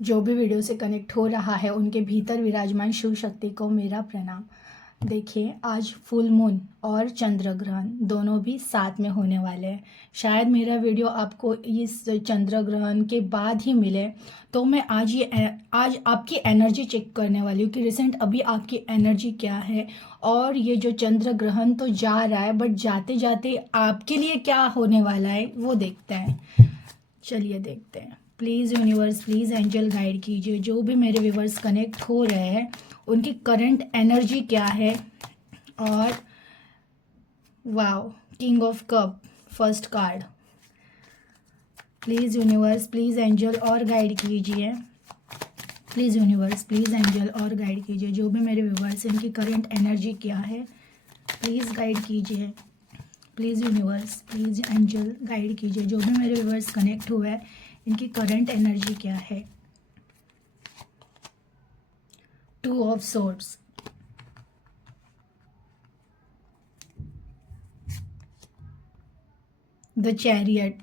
जो भी वीडियो से कनेक्ट हो रहा है उनके भीतर विराजमान शिव शक्ति को मेरा प्रणाम। देखिए, आज फुल मून और चंद्र ग्रहण दोनों भी साथ में होने वाले हैं। शायद मेरा वीडियो आपको इस चंद्र ग्रहण के बाद ही मिले, तो मैं आज आपकी एनर्जी चेक करने वाली हूँ कि रिसेंट अभी आपकी एनर्जी क्या है। और ये जो चंद्र ग्रहण तो जा रहा है, बट जाते जाते आपके लिए क्या होने वाला है वो देखते हैं। चलिए देखते हैं। Please universe, please angel guide कीजिए जो भी मेरे व्यूवर्स कनेक्ट हो रहे हैं उनकी करंट एनर्जी क्या है। और wow, king of cup first card. Please universe, please angel और गाइड कीजिए। प्लीज़ यूनिवर्स, प्लीज़ एंजल और गाइड कीजिए जो भी मेरे व्यूवर्स हैं इनकी करंट एनर्जी क्या है। प्लीज़ गाइड कीजिए। Please universe, please angel guide कीजिए जो भी मेरे व्यूवर्स कनेक्ट हुए हैं इनकी करंट एनर्जी क्या है। Two of swords, the chariot,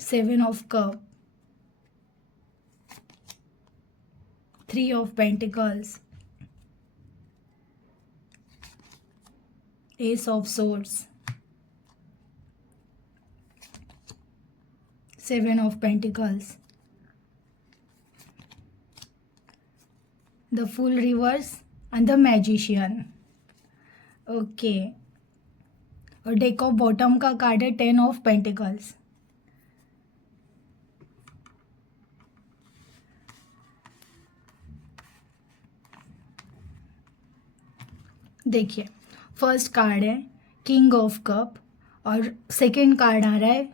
seven of cup, three of pentacles, S of swords, seven of pentacles, the full reverse and the magician. Okay, और डेक ऑफ बॉटम का card है ten of pentacles. देखिए, first card है king of cup और second card आ रहा है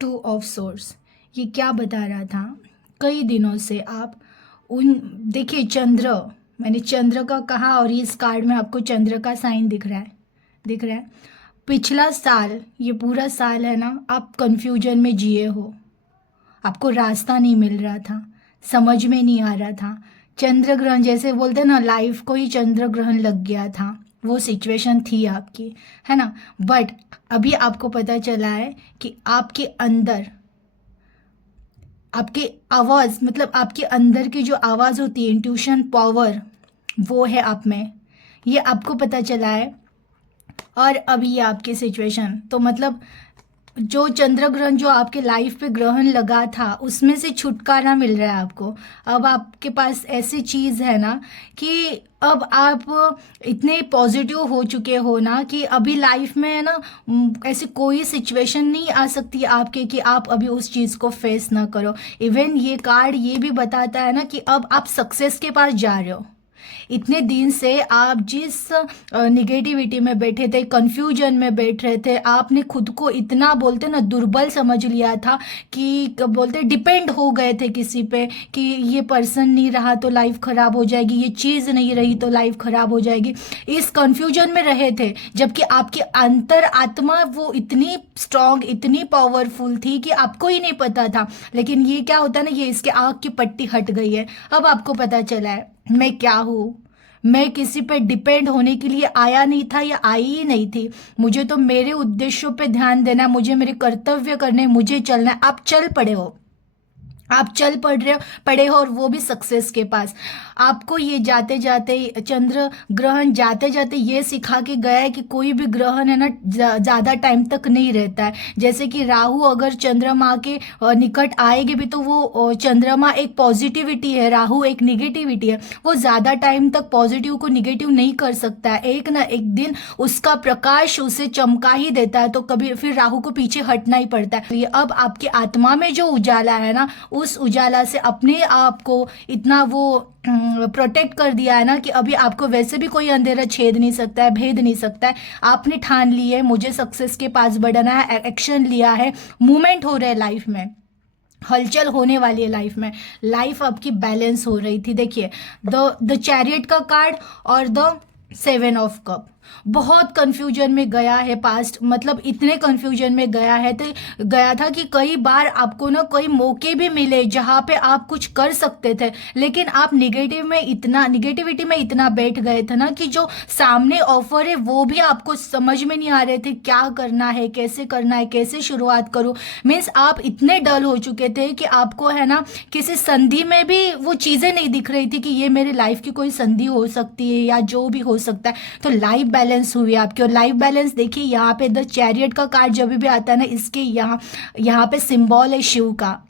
two of source. ये क्या बता रहा था, कई दिनों से आप देखिए चंद्र, मैंने चंद्र का कहा और इस कार्ड में आपको चंद्र का साइन दिख रहा है। पिछला साल, ये पूरा साल है ना, आप कंफ्यूजन में जिए हो, आपको रास्ता नहीं मिल रहा था, समझ में नहीं आ रहा था। चंद्र ग्रहण जैसे बोलते हैं ना, लाइफ को ही चंद्र ग्रहण लग गया था, वो सिचुएशन थी आपकी, है ना। बट अभी आपको पता चला है कि आपके अंदर आपकी आवाज़, मतलब आपके अंदर की जो आवाज़ होती है, इंट्यूशन पावर, वो है आप में, ये आपको पता चला है। और अभी ये आपकी सिचुएशन, तो मतलब जो चंद्र ग्रहण जो आपके लाइफ पे ग्रहण लगा था उसमें से छुटकारा मिल रहा है आपको। अब आपके पास ऐसी चीज़ है ना कि अब आप इतने पॉजिटिव हो चुके हो ना कि अभी लाइफ में है ना, ऐसी कोई सिचुएशन नहीं आ सकती आपके कि आप अभी उस चीज़ को फेस ना करो। इवन ये कार्ड ये भी बताता है ना कि अब आप सक्सेस के पास जा रहे हो। इतने दिन से आप जिस निगेटिविटी में बैठे थे, कंफ्यूजन में बैठ रहे थे, आपने खुद को इतना बोलते ना दुर्बल समझ लिया था कि बोलते डिपेंड हो गए थे किसी पे कि ये पर्सन नहीं रहा तो लाइफ खराब हो जाएगी, ये चीज़ नहीं रही तो लाइफ खराब हो जाएगी। इस कंफ्यूजन में रहे थे, जबकि आपकी अंतर आत्मा वो इतनी स्ट्रांग, इतनी पावरफुल थी कि आपको ही नहीं पता था। लेकिन ये क्या होता है ना, ये इसके आँख की पट्टी हट गई है। अब आपको पता चला है मैं क्या हूँ। मैं किसी पे डिपेंड होने के लिए आया नहीं था या आई ही नहीं थी। मुझे तो मेरे उद्देश्यों पे ध्यान देना, मुझे मेरे कर्तव्य करने, मुझे चलना है। आप चल पड़े हो, आप चल पड़े हो और वो भी सक्सेस के पास। आपको ये जाते जाते चंद्र ग्रहण जाते जाते ये सिखा के गया है कि कोई भी ग्रहण है ना ज़्यादा टाइम तक नहीं रहता है। जैसे कि राहु अगर चंद्रमा के निकट आएगी भी तो वो चंद्रमा एक पॉजिटिविटी है, राहु एक निगेटिविटी है। वो ज़्यादा टाइम तक पॉजिटिव को निगेटिव नहीं कर सकता है। एक ना एक दिन उसका प्रकाश उसे चमका ही देता है, तो कभी फिर राहु को पीछे हटना ही पड़ता है। ये अब आपकी आत्मा में जो उजाला है ना, उस उजाला से अपने आप को इतना वो प्रोटेक्ट कर दिया है ना कि अभी आपको वैसे भी कोई अंधेरा छेद नहीं सकता है, भेद नहीं सकता है। आपने ठान ली है मुझे सक्सेस के पास बढ़ना है, एक्शन लिया है, मूवमेंट हो रहा है लाइफ में, हलचल होने वाली है लाइफ में। लाइफ आपकी बैलेंस हो रही थी। देखिए द चैरियट का कार्ड और द सेवन ऑफ कप, बहुत कंफ्यूजन में गया है पास्ट, मतलब इतने कंफ्यूजन में गया है तो गया था कि कई बार आपको ना कई मौके भी मिले जहाँ पे आप कुछ कर सकते थे, लेकिन आप निगेटिविटी में इतना बैठ गए थे ना कि जो सामने ऑफर है वो भी आपको समझ में नहीं आ रहे थे क्या करना है, कैसे शुरुआत करूं। मीन्स आप इतने डल हो चुके थे कि आपको है ना किसी संधि में भी वो चीज़ें नहीं दिख रही थी कि ये मेरे लाइफ की कोई संधि हो सकती है या जो भी हो सकता है। तो लाइफ बैलेंस हुई आपकी, और लाइफ बैलेंस देखिए यहाँ पे द चैरियट का कार्ड जब भी आता है ना, इसके यहाँ पे सिंबल है शिव का।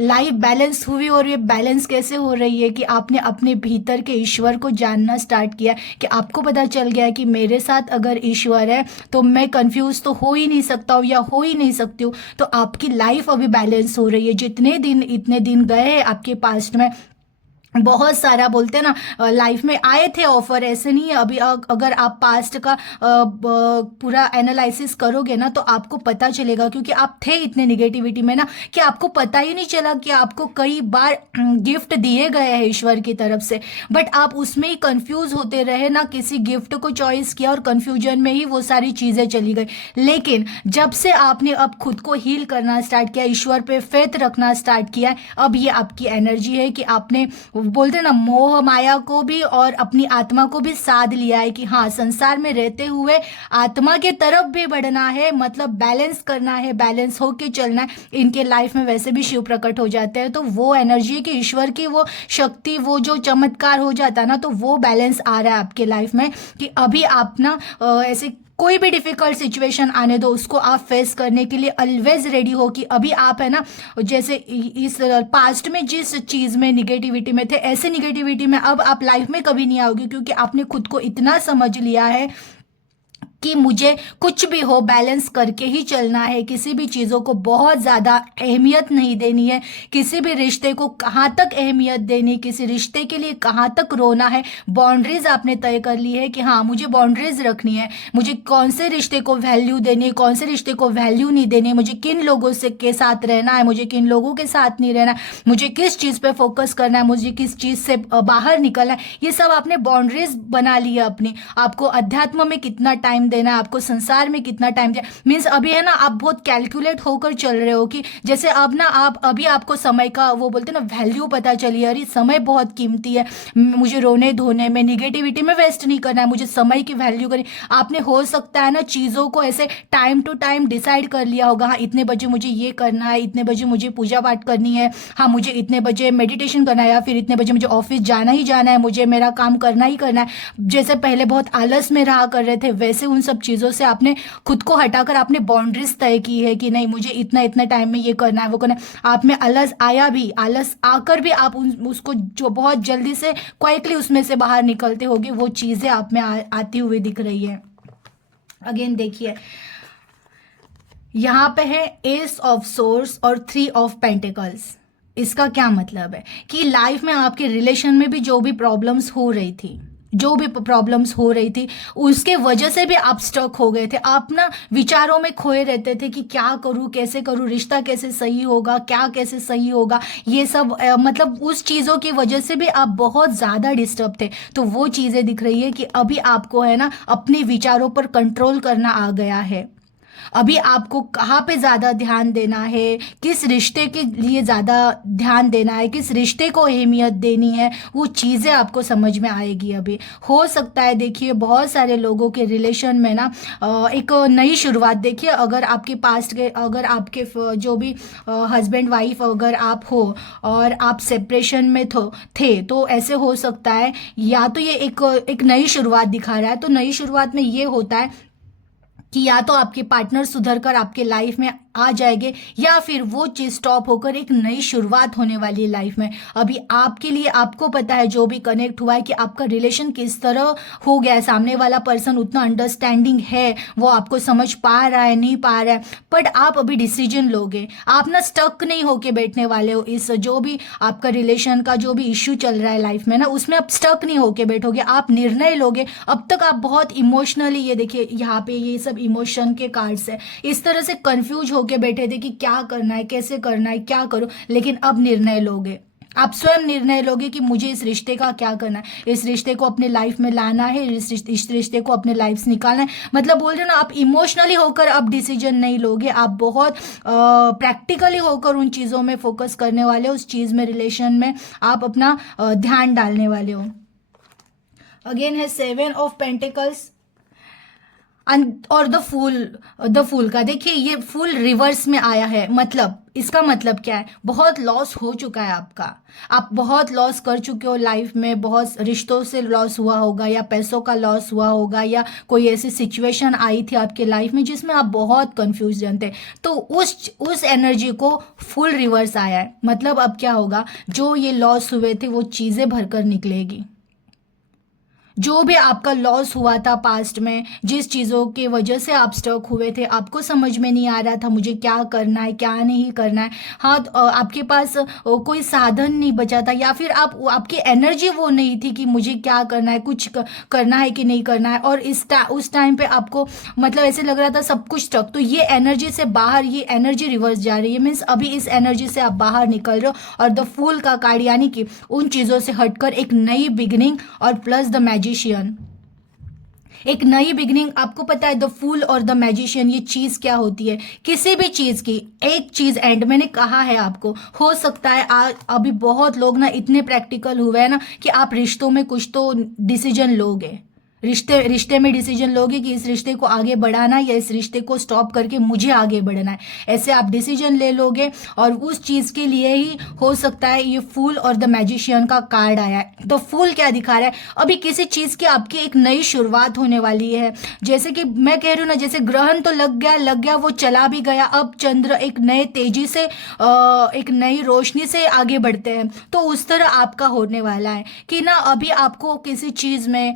लाइफ बैलेंस हुई, और ये बैलेंस कैसे हो रही है कि आपने अपने भीतर के ईश्वर को जानना स्टार्ट किया, कि आपको पता चल गया कि मेरे साथ अगर ईश्वर है तो मैं कंफ्यूज तो हो ही नहीं सकता हूँ या हो ही नहीं सकती हूँ। तो आपकी लाइफ अभी बैलेंस हो रही है। इतने दिन गए हैं आपके पास्ट में, बहुत सारा बोलते हैं ना लाइफ में आए थे ऑफर, ऐसे नहीं है। अभी अगर आप पास्ट का पूरा एनालिसिस करोगे ना तो आपको पता चलेगा, क्योंकि आप थे इतने निगेटिविटी में ना कि आपको पता ही नहीं चला कि आपको कई बार गिफ्ट दिए गए हैं ईश्वर की तरफ से, बट आप उसमें ही कंफ्यूज होते रहे ना, किसी गिफ्ट को चॉइस किया और कंफ्यूजन में ही वो सारी चीजें चली गई। लेकिन जब से आपने अब खुद को हील करना स्टार्ट किया, ईश्वर पे फेथ रखना स्टार्ट किया, अब ये आपकी एनर्जी है कि आपने बोलते हैं ना मोह माया को भी और अपनी आत्मा को भी साध लिया है कि हाँ, संसार में रहते हुए आत्मा के तरफ भी बढ़ना है, मतलब बैलेंस करना है, बैलेंस होके चलना है। इनके लाइफ में वैसे भी शिव प्रकट हो जाते हैं, तो वो एनर्जी की ईश्वर की वो शक्ति, वो जो चमत्कार हो जाता है ना, तो वो बैलेंस आ रहा है आपके लाइफ में कि अभी आप ना ऐसे कोई भी डिफिकल्ट सिचुएशन आने दो, उसको आप फेस करने के लिए ऑलवेज रेडी हो। कि अभी आप है ना, जैसे इस पास्ट में जिस चीज़ में निगेटिविटी में थे, ऐसे निगेटिविटी में अब आप लाइफ में कभी नहीं आओगे, क्योंकि आपने खुद को इतना समझ लिया है कि मुझे कुछ भी हो बैलेंस करके ही चलना है। किसी भी चीज़ों को बहुत ज़्यादा अहमियत नहीं देनी है, किसी भी रिश्ते को कहाँ तक अहमियत देनी, किसी रिश्ते के लिए कहाँ तक रोना है। बाउंड्रीज आपने तय कर ली है कि हाँ, मुझे बाउंड्रीज रखनी है, मुझे कौन से रिश्ते को वैल्यू देनी है, कौन से रिश्ते को वैल्यू नहीं देनी है, मुझे किन लोगों से के साथ रहना है, मुझे किन लोगों के साथ नहीं रहना है, मुझे किस चीज़ पे फोकस करना है, मुझे किस चीज़ से बाहर निकलना है। ये सब आपने बाउंड्रीज बना ली है अपनी। आपको अध्यात्म में कितना टाइम देना है, आपको संसार में कितना टाइम देना, मीन्स अभी है ना आप बहुत कैलकुलेट होकर चल रहे हो कि जैसे अब ना आप अभी आपको समय का वो बोलते हैं ना वैल्यू पता चली है। अरे समय बहुत कीमती है, मुझे रोने धोने में निगेटिविटी में वेस्ट नहीं करना है, मुझे समय की वैल्यू करनी। आपने हो सकता है ना चीज़ों को ऐसे टाइम टू टाइम डिसाइड कर लिया होगा, हाँ इतने बजे मुझे ये करना है, इतने बजे मुझे पूजा पाठ करनी है, हाँ मुझे इतने बजे मेडिटेशन करना है, या फिर इतने बजे मुझे ऑफिस जाना ही जाना है, मुझे मेरा काम करना ही करना है। जैसे पहले बहुत आलस में रहा कर रहे थे, वैसे उन सब चीज़ों से आपने खुद को हटाकर आपने बाउंड्रीज तय की है कि नहीं, मुझे इतना इतना टाइम में ये करना है, वो करना है। आप में आलस आया भी, आलस आकर भी आप उसको जो बहुत जल्दी से क्वाइकली उसमें से बाहर निकलते होगे, वो चीज़ें आप में आती हुई दिख रही है। अगेन देखिए यहाँ पे है एस ऑफ सोर्स और 3 ऑफ पेंटिकल्स। इसका क्या मतलब है कि लाइफ में आपके रिलेशन में भी जो भी प्रॉब्लम्स हो रही थी उसके वजह से भी आप स्टक हो गए थे। आप ना विचारों में खोए रहते थे कि क्या करूं, कैसे करूं, रिश्ता कैसे सही होगा, क्या कैसे सही होगा, ये सब मतलब उस चीज़ों की वजह से भी आप बहुत ज़्यादा डिस्टर्ब थे। तो वो चीज़ें दिख रही है कि अभी आपको है ना अपने विचारों पर कंट्रोल करना आ गया है। अभी आपको कहाँ पे ज़्यादा ध्यान देना है, किस रिश्ते के लिए ज़्यादा ध्यान देना है, किस रिश्ते को अहमियत देनी है, वो चीज़ें आपको समझ में आएगी। अभी हो सकता है देखिए बहुत सारे लोगों के रिलेशन में ना एक नई शुरुआत। देखिए अगर आपके पास्ट के, अगर आपके जो भी हस्बैंड वाइफ अगर आप हो और आप सेपरेशन में थे तो ऐसे हो सकता है, या तो ये एक नई शुरुआत दिखा रहा है। तो नई शुरुआत में ये होता है कि या तो आपके पार्टनर सुधर कर आपके लाइफ में आ जाएंगे, या फिर वो चीज़ स्टॉप होकर एक नई शुरुआत होने वाली है लाइफ में। अभी आपके लिए आपको पता है जो भी कनेक्ट हुआ है कि आपका रिलेशन किस तरह हो गया है, सामने वाला पर्सन उतना अंडरस्टैंडिंग है, वो आपको समझ पा रहा है नहीं पा रहा है, बट आप अभी डिसीजन लोगे। आप ना स्टक नहीं होके बैठने वाले हो, इस जो भी आपका रिलेशन का जो भी इश्यू चल रहा है लाइफ में ना, उसमें आप स्टक नहीं होके बैठोगे, आप निर्णय लोगे। अब तक आप बहुत इमोशनली, ये देखिए यहाँ पे ये सब इमोशन के कार्ड्स है, इस तरह से कंफ्यूज होके बैठे थे कि क्या करना है, कैसे करना है, क्या करूं, लेकिन अब निर्णय लोगे। आप स्वयं निर्णय लोगे कि मुझे इस रिश्ते का क्या करना है, इस रिश्ते को अपने लाइफ में लाना है, इस रिश्ते को अपने लाइफ से निकालना है। मतलब बोल रहे हो ना, आप इमोशनली होकर आप डिसीजन नहीं लोगे, आप बहुत प्रैक्टिकली होकर उन चीज़ों में फोकस करने वाले हो, उस चीज़ में, रिलेशन में आप अपना ध्यान डालने वाले हो। अगेन है 7 ऑफ पेंटिकल्स और द फूल का देखिए, ये फूल रिवर्स में आया है। मतलब इसका मतलब क्या है, बहुत लॉस हो चुका है आपका, आप बहुत लॉस कर चुके हो लाइफ में, बहुत रिश्तों से लॉस हुआ होगा, या पैसों का लॉस हुआ होगा, या कोई ऐसी सिचुएशन आई थी आपके लाइफ में जिसमें आप बहुत कंफ्यूजन थे। तो उस एनर्जी को फुल रिवर्स आया है। मतलब अब क्या होगा, जो ये लॉस हुए थे वो चीज़ें भरकर निकलेगी। जो भी आपका लॉस हुआ था पास्ट में, जिस चीज़ों की वजह से आप स्टक हुए थे, आपको समझ में नहीं आ रहा था मुझे क्या करना है क्या नहीं करना है, हाँ तो, आपके पास कोई साधन नहीं बचा था, या फिर आपकी एनर्जी वो नहीं थी कि मुझे क्या करना है, कुछ करना है कि नहीं करना है, और उस टाइम पे आपको मतलब ऐसे लग रहा था सब कुछ स्टक। तो ये एनर्जी से बाहर, ये एनर्जी रिवर्स जा रही है, मीन्स अभी इस एनर्जी से आप बाहर निकल रहे हो, और द फूल का कार्ड यानी कि उन चीज़ों से हटकर एक नई बिगिनिंग, और प्लस द मैजिशियन, एक नई बिगिनिंग। आपको पता है द फूल और द मैजिशियन ये चीज क्या होती है, किसी भी चीज की एक चीज एंड, मैंने कहा है आपको, हो सकता है अभी बहुत लोग ना इतने प्रैक्टिकल हुए हैं ना कि आप रिश्तों में कुछ तो डिसीजन लोगे, रिश्ते में डिसीजन लोगे कि इस रिश्ते को आगे बढ़ाना है या इस रिश्ते को स्टॉप करके मुझे आगे बढ़ना है, ऐसे आप डिसीजन ले लोगे। और उस चीज़ के लिए ही हो सकता है ये फूल और द मैजिशियन का कार्ड आया है। तो फूल क्या दिखा रहा है, अभी किसी चीज़ की आपकी एक नई शुरुआत होने वाली है। जैसे कि मैं कह रही हूँ ना, जैसे ग्रहण तो लग गया वो चला भी गया, अब चंद्र एक नए तेजी से एक नई रोशनी से आगे बढ़ते हैं। तो उस तरह आपका होने वाला है कि ना अभी आपको किसी चीज़ में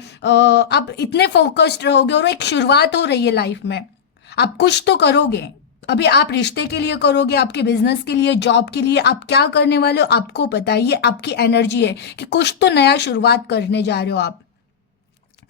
आप इतने फोकस्ड रहोगे, और एक शुरुआत हो रही है लाइफ में, आप कुछ तो करोगे। अभी आप रिश्ते के लिए करोगे, आपके बिजनेस के लिए, जॉब के लिए, आप क्या करने वाले हो आपको पता है। ये आपकी एनर्जी है कि कुछ तो नया शुरुआत करने जा रहे हो आप,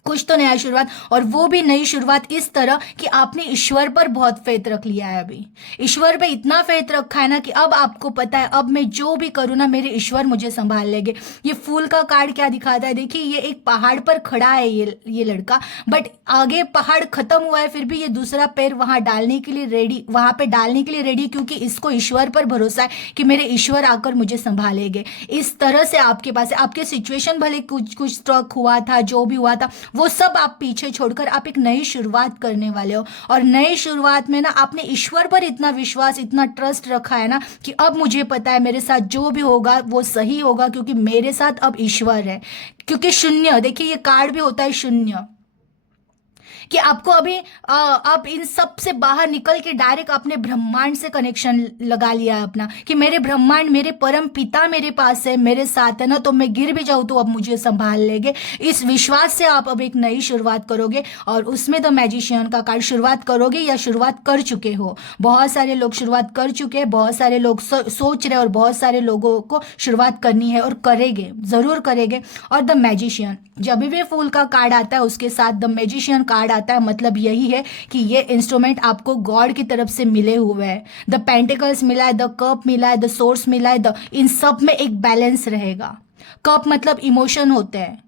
कुछ तो नया शुरुआत। और वो भी नई शुरुआत इस तरह कि आपने ईश्वर पर बहुत फेथ रख लिया है। अभी ईश्वर पे इतना फेथ रखा है ना कि अब आपको पता है अब मैं जो भी करूँ ना मेरे ईश्वर मुझे संभाल लेंगे। ये फूल का कार्ड क्या दिखाता है, देखिए ये एक पहाड़ पर खड़ा है ये लड़का, बट आगे पहाड़ खत्म हुआ है, फिर भी ये दूसरा पैर वहां डालने के लिए रेडी, वहां पे डालने के लिए रेडी, क्योंकि इसको ईश्वर पर भरोसा है कि मेरे ईश्वर आकर मुझे संभालेंगे। इस तरह से आपके पास आपके सिचुएशन भले कुछ स्ट्रक हुआ था, जो भी हुआ था वो सब आप पीछे छोड़कर आप एक नई शुरुआत करने वाले हो। और नई शुरुआत में ना आपने ईश्वर पर इतना विश्वास, इतना ट्रस्ट रखा है ना कि अब मुझे पता है मेरे साथ जो भी होगा वो सही होगा, क्योंकि मेरे साथ अब ईश्वर है। क्योंकि शून्य, देखिए ये कार्ड भी होता है शून्य, कि आपको अभी आप इन सब से बाहर निकल के डायरेक्ट अपने ब्रह्मांड से कनेक्शन लगा लिया है अपना, कि मेरे ब्रह्मांड, मेरे परम पिता मेरे पास है, मेरे साथ है ना, तो मैं गिर भी जाऊँ तो अब मुझे संभाल लेंगे। इस विश्वास से आप अब एक नई शुरुआत करोगे, और उसमें द मैजिशियन का कार्ड, शुरुआत करोगे या शुरुआत कर चुके हो। बहुत सारे लोग शुरुआत कर चुके हैं, बहुत सारे लोग सोच रहे हैं, और बहुत सारे लोगों को शुरुआत करनी है और करेंगे, जरूर करेंगे। और द मैजिशियन, जब भी फूल का कार्ड आता है उसके साथ द मैजिशियन कार्ड आता है, मतलब यही है कि ये इंस्ट्रूमेंट आपको गॉड की तरफ से मिले हुए हैं। द पेंटिकल्स मिला है, द कप मिला है, द सोर्स मिला है, इन सब में एक बैलेंस रहेगा। कप मतलब इमोशन होते हैं,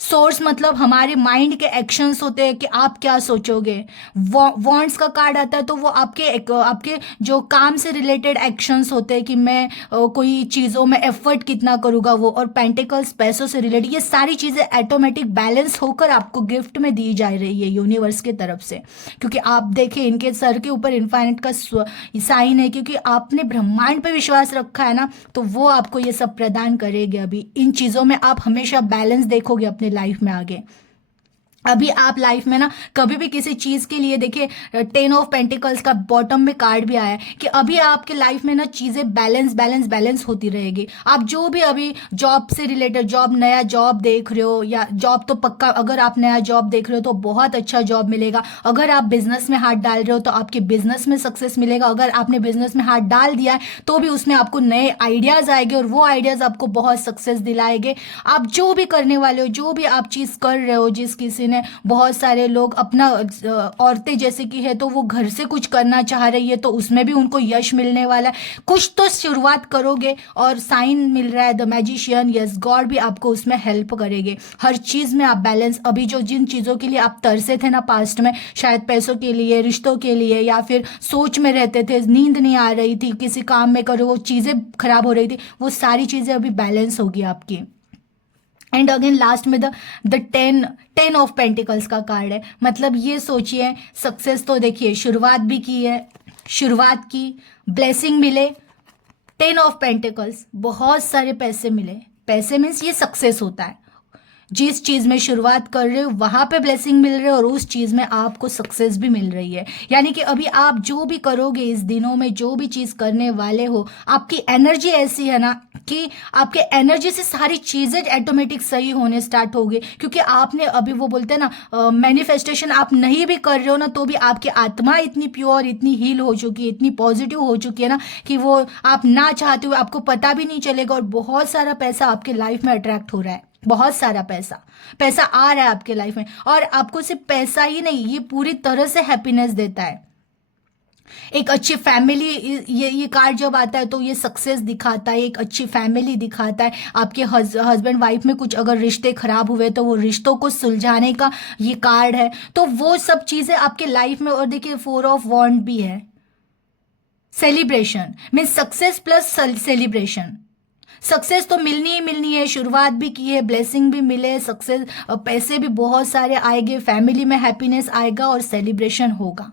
सोर्स मतलब हमारे माइंड के एक्शंस होते हैं कि आप क्या सोचोगे। वॉन्ट्स का कार्ड आता है तो वो आपके जो काम से रिलेटेड एक्शंस होते हैं कि मैं कोई चीज़ों में एफर्ट कितना करूँगा वो। और पेंटिकल्स पैसों से रिलेटेड, ये सारी चीज़ें ऑटोमेटिक बैलेंस होकर आपको गिफ्ट में दी जा रही है यूनिवर्स की तरफ से, क्योंकि आप देखें इनके सर के ऊपर इन्फाइनाइट का साइन है, क्योंकि आपने ब्रह्मांड पे विश्वास रखा है ना, तो वो आपको ये सब प्रदान करेगी। अभी इन चीज़ों में आप हमेशा बैलेंस देखोगे अपने लाइफ में आगे। अभी आप लाइफ में ना कभी भी किसी चीज के लिए, देखिए 10 ऑफ पेंटिकल्स का बॉटम में कार्ड भी आया है कि अभी आपके लाइफ में ना चीजें बैलेंस होती रहेगी। आप जो भी अभी जॉब से रिलेटेड, नया जॉब देख रहे हो, या जॉब तो पक्का, अगर आप नया जॉब देख रहे हो तो बहुत अच्छा जॉब मिलेगा। अगर आप बिजनेस में हाथ डाल रहे हो तो आपके बिजनेस में सक्सेस मिलेगा। अगर आपने बिजनेस में हाथ डाल दिया है तो भी उसमें आपको नए आइडियाज आएंगे, और वो आइडियाज आपको बहुत सक्सेस दिलाएंगे। आप जो भी करने वाले हो, जो भी आप चीज कर रहे हो, जिस किसी है, बहुत सारे लोग अपना औरतें जैसे कि है तो वो घर से कुछ करना चाह रही है तो उसमें भी उनको यश मिलने वाला है। कुछ तो शुरुआत करोगे और साइन मिल रहा है द मैजिशियन, यस गॉड भी आपको उसमें हेल्प करेंगे। हर चीज़ में आप बैलेंस, अभी जो जिन चीज़ों के लिए आप तरसे थे ना पास्ट में, शायद पैसों के लिए, रिश्तों के लिए, या फिर सोच में रहते थे, नींद नहीं आ रही थी, किसी काम में करो वो चीज़ें खराब हो रही थी, वो सारी चीज़ें अभी बैलेंस होगी आपकी। एंड अगेन लास्ट में द टेन ऑफ पेंटिकल्स का कार्ड है। मतलब ये सोचिए, सक्सेस तो देखिए शुरुआत भी की है, शुरुआत की, ब्लेसिंग मिले, 10 ऑफ पेंटिकल्स, बहुत सारे पैसे मिले। पैसे मीन्स ये सक्सेस होता है, जिस चीज़ में शुरुआत कर रहे हो वहाँ पे ब्लेसिंग मिल रही है और उस चीज़ में आपको सक्सेस भी मिल रही है। यानी कि अभी आप जो भी करोगे इस दिनों में, जो भी चीज़ करने वाले हो, आपकी एनर्जी ऐसी है ना कि आपके एनर्जी से सारी चीज़ें ऑटोमेटिक सही होने स्टार्ट होगी। क्योंकि आपने अभी वो बोलते हैं ना मैनिफेस्टेशन आप नहीं भी कर रहे हो ना तो भी आपकी आत्मा इतनी प्योर, इतनी हील हो चुकी है, इतनी पॉजिटिव हो चुकी है ना कि वो आप ना चाहते हुए आपको पता भी नहीं चलेगा और बहुत सारा पैसा आपके लाइफ में अट्रैक्ट हो रहा है। बहुत सारा पैसा, पैसा आ रहा है आपके लाइफ में। और आपको सिर्फ पैसा ही नहीं, ये पूरी तरह से हैप्पीनेस देता है। एक अच्छी फैमिली, ये कार्ड जब आता है तो ये सक्सेस दिखाता है, एक अच्छी फैमिली दिखाता है। आपके हस्बैंड वाइफ में कुछ अगर रिश्ते खराब हुए तो वो रिश्तों को सुलझाने का ये कार्ड है। तो वो सब चीज़ें आपके लाइफ में। और देखिए 4 ऑफ वॉन्ड भी है, celebration means success plus celebration. Success तो मिलनी ही मिलनी है, शुरुआत भी की है, ब्लेसिंग भी मिले, सक्सेस, पैसे भी बहुत सारे आएंगे, फैमिली में हैप्पीनेस आएगा और सेलिब्रेशन होगा।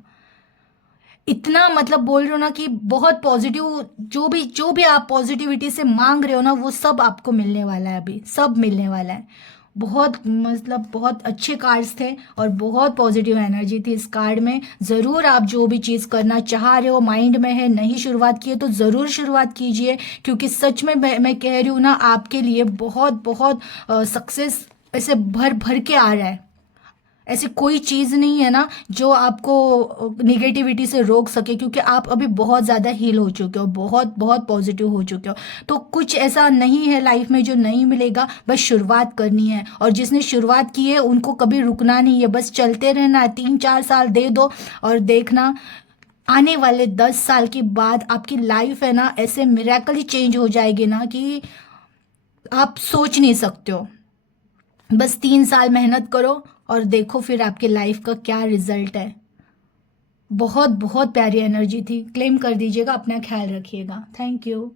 इतना मतलब बोल रहे हो ना कि बहुत पॉजिटिव, जो भी आप पॉजिटिविटी से मांग रहे हो ना वो सब आपको मिलने वाला है, अभी सब मिलने वाला है। बहुत मतलब बहुत अच्छे कार्ड्स थे और बहुत पॉजिटिव एनर्जी थी इस कार्ड में। ज़रूर आप जो भी चीज़ करना चाह रहे हो, माइंड में है, नहीं शुरुआत की है तो ज़रूर शुरुआत कीजिए। क्योंकि सच में मैं कह रही हूँ ना, आपके लिए बहुत बहुत सक्सेस ऐसे भर भर के आ रहा है। ऐसी कोई चीज़ नहीं है ना जो आपको निगेटिविटी से रोक सके, क्योंकि आप अभी बहुत ज़्यादा हील हो चुके हो, बहुत बहुत पॉजिटिव हो चुके हो। तो कुछ ऐसा नहीं है लाइफ में जो नहीं मिलेगा, बस शुरुआत करनी है। और जिसने शुरुआत की है उनको कभी रुकना नहीं है, बस चलते रहना है। 3-4 साल दे दो और देखना आने वाले 10 साल के बाद आपकी लाइफ है ना ऐसे मिरेकली चेंज हो जाएगी ना कि आप सोच नहीं सकते हो। बस 3 साल मेहनत करो और देखो फिर आपके लाइफ का क्या रिजल्ट है। बहुत बहुत प्यारी एनर्जी थी। क्लेम कर दीजिएगा, अपना ख्याल रखिएगा। Thank you.